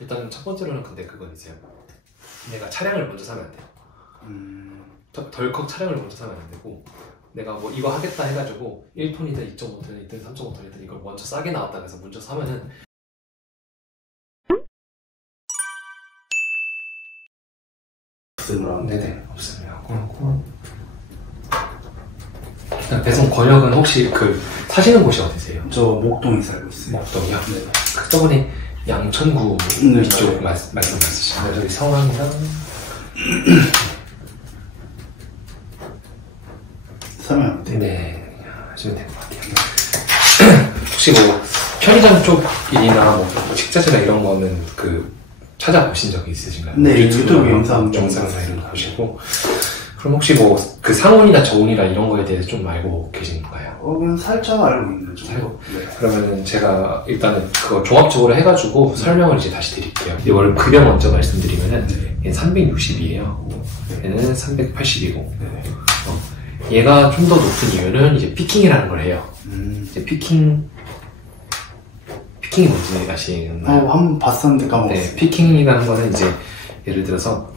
일단 첫 번째로는 근데 그건 있어요. 내가 차량을 먼저 사면 안 돼요. 덜컥 차량을 먼저 사면 안 되고, 내가 뭐 이거 하겠다 해가지고 1톤이든 2.5톤이든 3.5톤이든 이걸 먼저 싸게 나왔다 해서 먼저 사면은 네네 없습니다. 배송 권역은 혹시 그 사시는 곳이 어디세요? 저 목동에 살고 있어요. 목동이요? 네. 그 저번에 양천구 네, 이쪽 말씀하시죠. 저기 성함이랑 설명. 네 하시면 될 것 같아요. 혹시 뭐 편의점 쪽 일이나 뭐 식자재나 이런 거는 그 찾아보신 적이 있으신가요? 네, 유튜브 영상을 보시고. 그럼 혹시 뭐 그 상온이나 저온이나 이런 거에 대해서 좀 알고 계신 건가요? 그냥 살짝 알고 있는 중. 알고. 네. 그러면은 제가 일단은 그거 종합적으로 해가지고 설명을 이제 다시 드릴게요. 이걸 급여 먼저 말씀드리면은 얘는 360이에요. 얘는 380이고. 얘가 좀 더 높은 이유는 이제 피킹이라는 걸 해요. 이제 피킹이 뭔지 아시나요? 한번 봤었는데 까먹었어요. 네, 피킹이라는 거는 이제 예를 들어서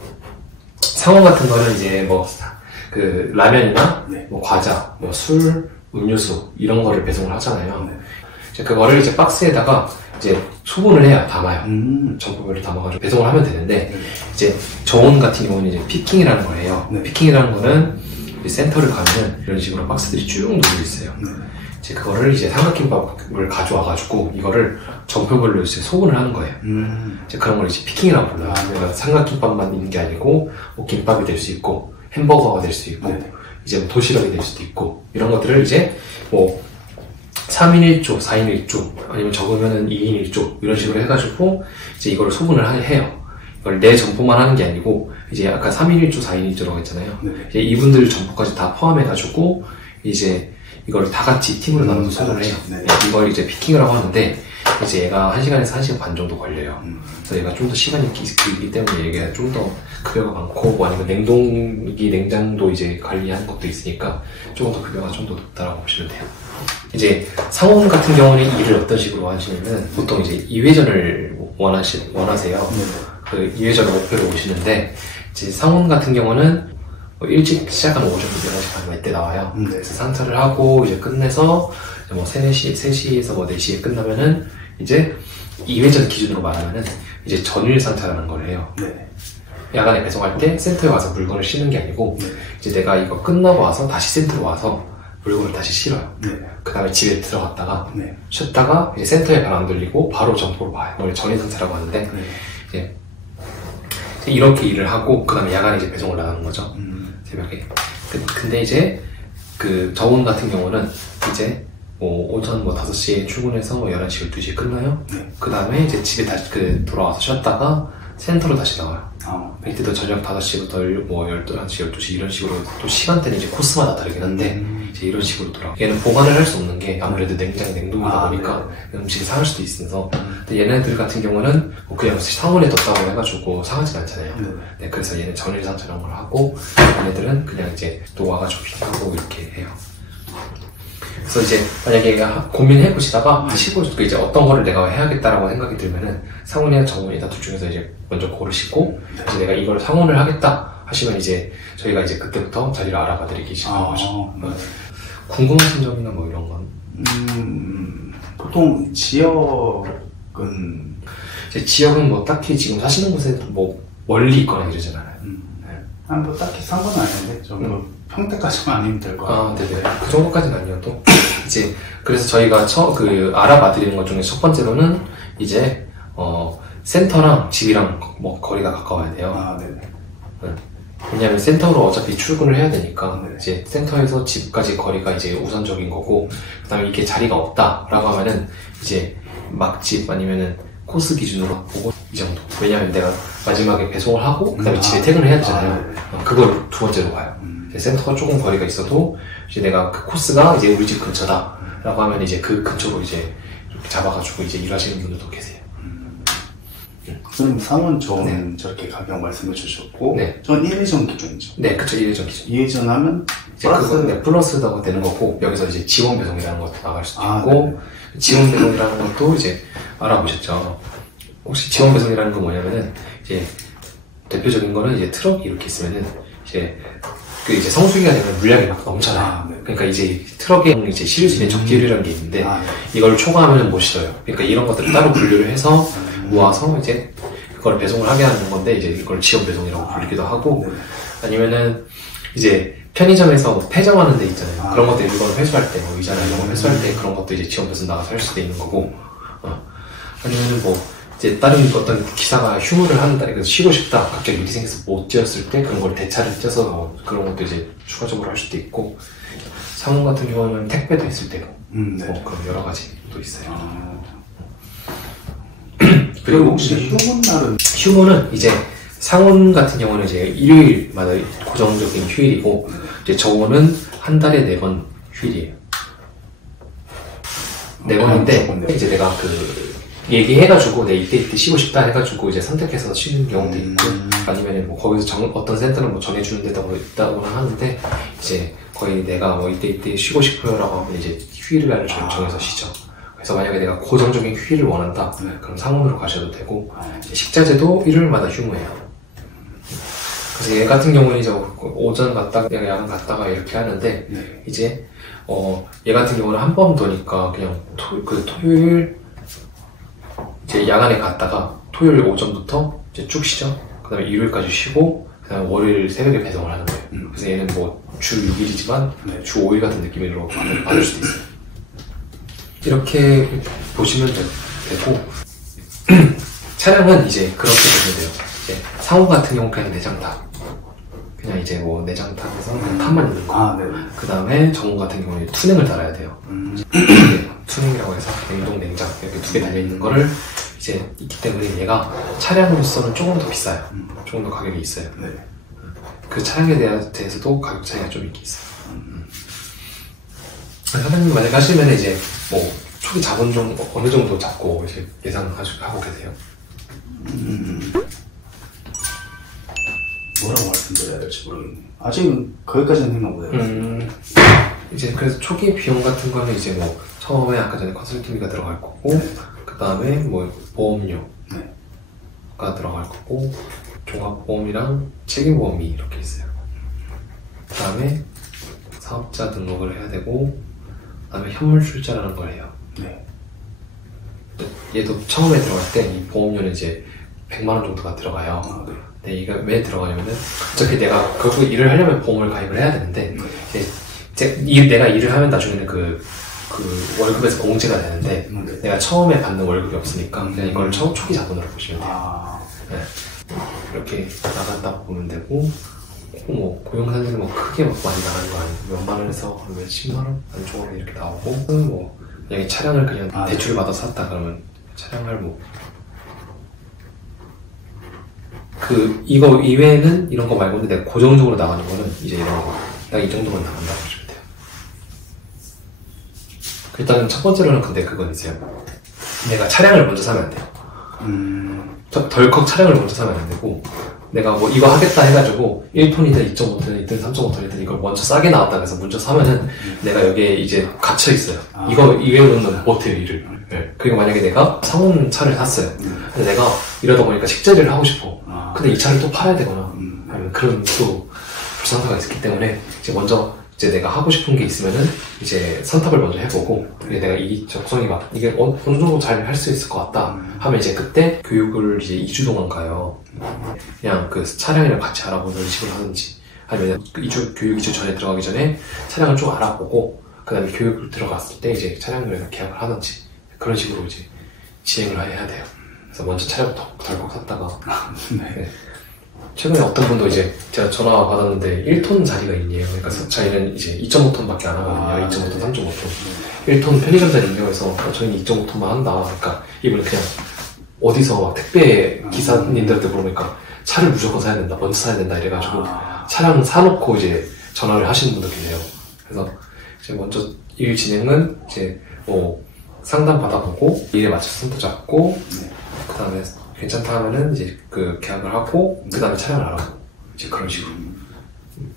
상온 같은 거는 이제 뭐 그 라면이나 네. 뭐 과자, 뭐 술, 음료수 이런 거를 배송을 하잖아요. 이제 그거를 이제 박스에다가 이제 소분을 해야 담아요. 정보별로 담아가지고 배송을 하면 되는데 이제 저온 같은 경우는 이제 피킹이라는 걸 해요. 피킹이라는 거는 이제 센터를 가면은 이런 식으로 박스들이 쭉 놓여 있어요. 이제 그거를 이제 삼각김밥을 가져와가지고 이거를 점표별로 이제 소분을 하는 거예요. 이제 그런 걸 이제 피킹이라고 불러요. 그러니까 삼각김밥만 있는 게 아니고 뭐 김밥이 될 수 있고 햄버거가 될 수 있고 이제 뭐 도시락이 될 수도 있고 이런 것들을 이제 뭐 3인 1조, 4인 1조 아니면 적으면은 2인 1조 이런 식으로 해가지고 이제 이걸 소분을 해요. 이걸 내 점포만 하는 게 아니고 이제 아까 3인 1조, 4인 1조라고 했잖아요. 이제 이분들 점포까지 다 포함해가지고 이제 이걸 다 같이 팀으로 나눠서 소분을 해요. 이걸 이제 피킹이라고 하는데 이제 얘가 1시간에서 1시간 반 정도 걸려요. 그래서 얘가 좀 더 시간이 길기 때문에 얘가 좀 더 급여가 많고 뭐 아니면 냉동기, 냉장도 이제 관리하는 것도 있으니까 조금 더 급여가 좀 더 높다라고 보시면 돼요. 이제 상온 같은 경우는 일을 어떤 식으로 하시냐면 보통 이제 2회전을 원하세요. 그 2회전을 목표로 오시는데 이제 상온 같은 경우는 일찍 시작하면 오전 11시 반 때 나와요. 그래서 상차를 하고 이제 끝내서 뭐 3시에서 뭐 4시에 끝나면은 이제 2회전 기준으로 말하면은 이제 전일 상차라는 걸 해요. 야간에 배송할 때 센터에 와서 물건을 싣는 게 아니고 이제 내가 이거 끝나고 와서 다시 센터로 와서 물건을 다시 실어요. 그 다음에 집에 들어갔다가 쉬었다가 이제 센터에 발 안 돌리고 바로 점포로 와요. 이걸 전일 상차라고 하는데 이제 이렇게 일을 하고 그 다음에 야간에 이제 배송을 나가는 거죠. 새벽에. 근데 이제 그 저온 같은 경우는 이제 뭐 오전 뭐 5시에 출근해서 뭐 11시, 12시에 끝나요. 그 다음에 이제 집에 다시 돌아와서 쉬었다가 센터로 다시 나와요. 이때도 저녁 5시부터 뭐 11시, 12시 이런 식으로 또 시간대는 이제 코스마다 다르긴 한데 이제 이런 식으로 돌아와요. 얘는 보관을 할 수 없는 게 아무래도 냉동이다 보니까 음식이 상할 수도 있어서 근데 얘네들 같은 경우는 뭐 그냥 상온에 뒀다고 해가지고 상하진 않잖아요. 그래서 얘는 전일 상처럼 걸 하고 얘네들은 그냥 이제 또 와가지고 피팅하고 이렇게 해요. 그래서 이제 만약에 고민해 보시다가 하시고 이제 어떤 거를 내가 해야겠다라고 생각이 들면은 상온이나 저온이나 둘 중에서 이제 먼저 고르시고 이제 내가 이걸 상온을 하겠다 하시면 이제 저희가 이제 그때부터 자리를 알아봐 드리기 시작하는 거죠. 궁금하신 점이나 뭐 이런 건? 보통 지역은 이제 지역은 뭐 딱히 지금 사시는 곳에 뭐 멀리 있거나 이러진 않아요. 뭐 딱히 상관은 아닌데 좀 평택까지만 아니면 될 것 같아요. 네네. 그 정도까지는 아니어도 이제 그래서 저희가 알아봐 드리는 것 중에 첫 번째로는 이제 센터랑 집이랑 뭐 거리가 가까워야 돼요. 왜냐하면 센터로 어차피 출근을 해야 되니까 이제 센터에서 집까지 거리가 이제 우선적인 거고 그다음에 이게 자리가 없다라고 하면은 이제 막집 아니면은 코스 기준으로 보고 이 정도. 왜냐하면 내가 마지막에 배송을 하고 그다음에 집에 퇴근을 해야 되잖아요. 그걸 두 번째로 봐요. 센터가 조금 거리가 있어도 이제 내가 그 코스가 이제 우리 집 근처다라고 하면 이제 그 근처로 이제 이렇게 잡아가지고 이제 일하시는 분들도 계세요. 그럼 상온 저온 저렇게 가격 말씀해 주셨고 전 1회전 기준이죠. 네, 그쵸. 2회전 기준. 2회전 하면 플러스가 되는 거고 여기서 이제 지원 배송이라는 것도 나갈 수도 있고 지원 배송이라는 것도 이제 알아보셨죠. 혹시 지원 배송이라는 건 뭐냐면은 이제 대표적인 거는 이제 트럭이 이렇게 있으면은 이제 이제 성수기가 되면 물량이 막 넘쳐나요. 네. 그러니까 이제 트럭에 이제 실을 수 있는 적재료라는 게 있는데 이걸 초과하면 못 실어요. 그러니까 이런 것들을 따로 분류를 해서 모아서 이제 그걸 배송을 하게 하는 건데 이제 이걸 지원 배송이라고 부르기도 하고 아니면은 이제 편의점에서 뭐 폐점하는 데 있잖아요. 그런 것들 물건을 회수할 때, 뭐 의자나 이런 걸 회수할 때 그런 것도 이제 지원 배송 나가서 할 수도 있는 거고, 아니면은 뭐 이제 다른 어떤 기사가 휴무를 하는 날에 그래서 쉬고 싶다, 갑자기 일이 생겨서 못 뛰었을 때 그런 걸 대차를 쪄서 뭐 그런 것도 이제 추가적으로 할 수도 있고, 상온 같은 경우는 택배도 있을 때고, 네. 뭐 그런 여러 가지 또 있어요. 그리고 혹시 휴무 날은? 휴무는 이제 상온 같은 경우는 이제 일요일마다 고정적인 휴일이고, 이제 저온은 한 달에 4번 휴일이에요. 4번인데, 이제 내가 얘기해가지고, 내 이때 쉬고 싶다 해가지고, 이제 선택해서 쉬는 경우도 있고, 아니면은 뭐 거기서 어떤 센터는 뭐 정해주는 데도 있다고는 하는데, 이제 거의 내가 뭐 이때 쉬고 싶어요라고 하면 이제 휴일을 정해서 쉬죠. 그래서 만약에 내가 고정적인 휴일을 원한다, 그럼 상온으로 가셔도 되고, 식자재도 일요일마다 휴무예요. 그래서 얘 같은 경우는 이제 오전 갔다가 내가 야간 갔다가 이렇게 하는데 이제 얘 같은 경우는 한 번 도니까 그냥 토요일 이제 야간에 갔다가 토요일 오전부터 이제 쭉 쉬죠. 그 다음에 일요일까지 쉬고 그 다음에 월요일 새벽에 배송을 하는 거예요. 그래서 얘는 뭐 주 6일이지만 주 5일 같은 느낌으로 받을 수도 있어요. 이렇게 보시면 되고 차량은 이제 그렇게 보시면 돼요. 이제 상호 같은 경우 그냥 내장탑, 그냥 이제 뭐 내장탑에서 그냥 탑만 있는 거. 그 다음에 정문 같은 경우는 투냉을 달아야 돼요. 투냉이라고 해서 냉동, 냉장 이렇게 2개 달려 있는 거를 이제 있기 때문에 얘가 차량으로서는 조금 더 비싸요. 조금 더 가격이 있어요. 그 차량에 대해서도 가격 차이가 좀 있긴 있어요. 사장님 만약에 하시면 이제 뭐 초기 자본 좀 어느 정도 잡고 이제 예상하고 계세요? 뭐라고 말씀드려야 될지 모르겠네요. 아직은 거기까지는 생각 못해요. 이제 그래서 초기 비용 같은 거는 이제 뭐 처음에 아까 전에 컨설팅비가 들어갈 거고, 그 다음에 뭐 보험료가 들어갈 거고, 종합보험이랑 책임보험이 이렇게 있어요. 그 다음에 사업자 등록을 해야 되고, 그 다음에 현물출자라는 걸 해요. 얘도 처음에 들어갈 때 이 보험료는 이제 100만 원 정도가 들어가요. 근데 이게 왜 들어가냐면은 어차피 내가 결국 일을 하려면 보험을 가입을 해야 되는데 이제 내가 일을 하면 나중에는 그 월급에서 공제가 되는데 내가 처음에 받는 월급이 없으니까 그냥 이걸 초기 자본으로 보시면 돼요. 이렇게 나간다고 보면 되고, 뭐 고용사들은 뭐 크게 막 많이 나가는 거 아니고 몇만 원에서 몇십만 원 안쪽으로 이렇게 나오고, 뭐 만약에 차량을 그냥 대출을 받아서 샀다 그러면 차량을 뭐 이거 이외에는 이런 거 말고는 내가 고정적으로 나가는 거는 이제 이런 거 딱 이 정도만 나간다고 보시면 돼요. 일단은 첫 번째로는 근데 그건 있어요. 내가 차량을 먼저 사면 안 돼요. 덜컥 차량을 먼저 사면 안 되고, 내가 뭐 이거 하겠다 해가지고 1톤이든 2.5톤이든 3.5톤이든 이걸 먼저 싸게 나왔다 그래서 먼저 사면은 내가 여기에 이제 갇혀 있어요. 이거 이외로는 못해요, 일을. 그리고 만약에 내가 상온 차를 샀어요. 근데 내가 이러다 보니까 식자재를 하고 싶어. 근데 이 차를 또 팔아야 되거나 아니면 그런 또 불상사가 있기 때문에 이제 내가 하고 싶은 게 있으면은 이제 선택을 먼저 해보고, 내가 이 적성이 막 이게 어느 정도 잘 할 수 있을 것 같다 하면 이제 그때 교육을 이제 2주 동안 가요. 그냥 그 차량이랑 같이 알아보는 식으로 하든지, 아니면 교육 2주 전에 들어가기 전에 차량을 좀 알아보고 그 다음에 교육을 들어갔을 때 이제 차량을 계약을 하든지 그런 식으로 이제 진행을 해야 돼요. 그래서 먼저 차량을 덜컥 샀다가 최근에 어떤 분도 이제 제가 전화 받았는데 1톤 자리가 있네요. 그러니까 자기는 이제 2.5톤밖에 안 하거든요. 2.5톤, 3.5톤. 1톤 편의점자리 있냐고 해서 저희는 2.5톤만 한다. 그러니까 이분은 그냥 어디서 막 택배 기사님들한테 물어보니까 차를 무조건 사야 된다, 먼저 사야 된다 이래가지고 차량 사놓고 이제 전화를 하시는 분도 계세요. 그래서 이제 먼저 일 진행은 이제 뭐 상담 받아보고 일에 맞춰서 손도 잡고 그 다음에 괜찮다 하면은 이제 그 계약을 하고 그 다음에 차량을 알아보고 이제 그런 식으로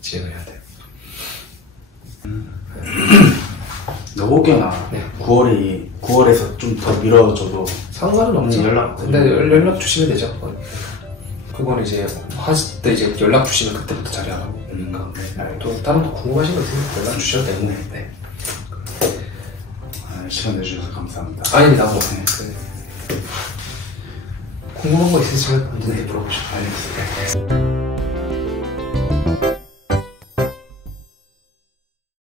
진행을 해야 돼요. 혹여나 네. 9월에서 좀 더 미뤄져도 상관은 없죠. 근데 연락 주시면 되죠. 그건 이제 하실 때 이제 연락 주시면 그때부터 자리하라고. 그러니까 또 다른 거 궁금하신 거 있으면 연락 주셔도 되고. 네. 시간 내주셔서 감사합니다. 아닙니다. 뭐. 궁금한 거 있으시면 언제든지 물어보시면 알겠습니다.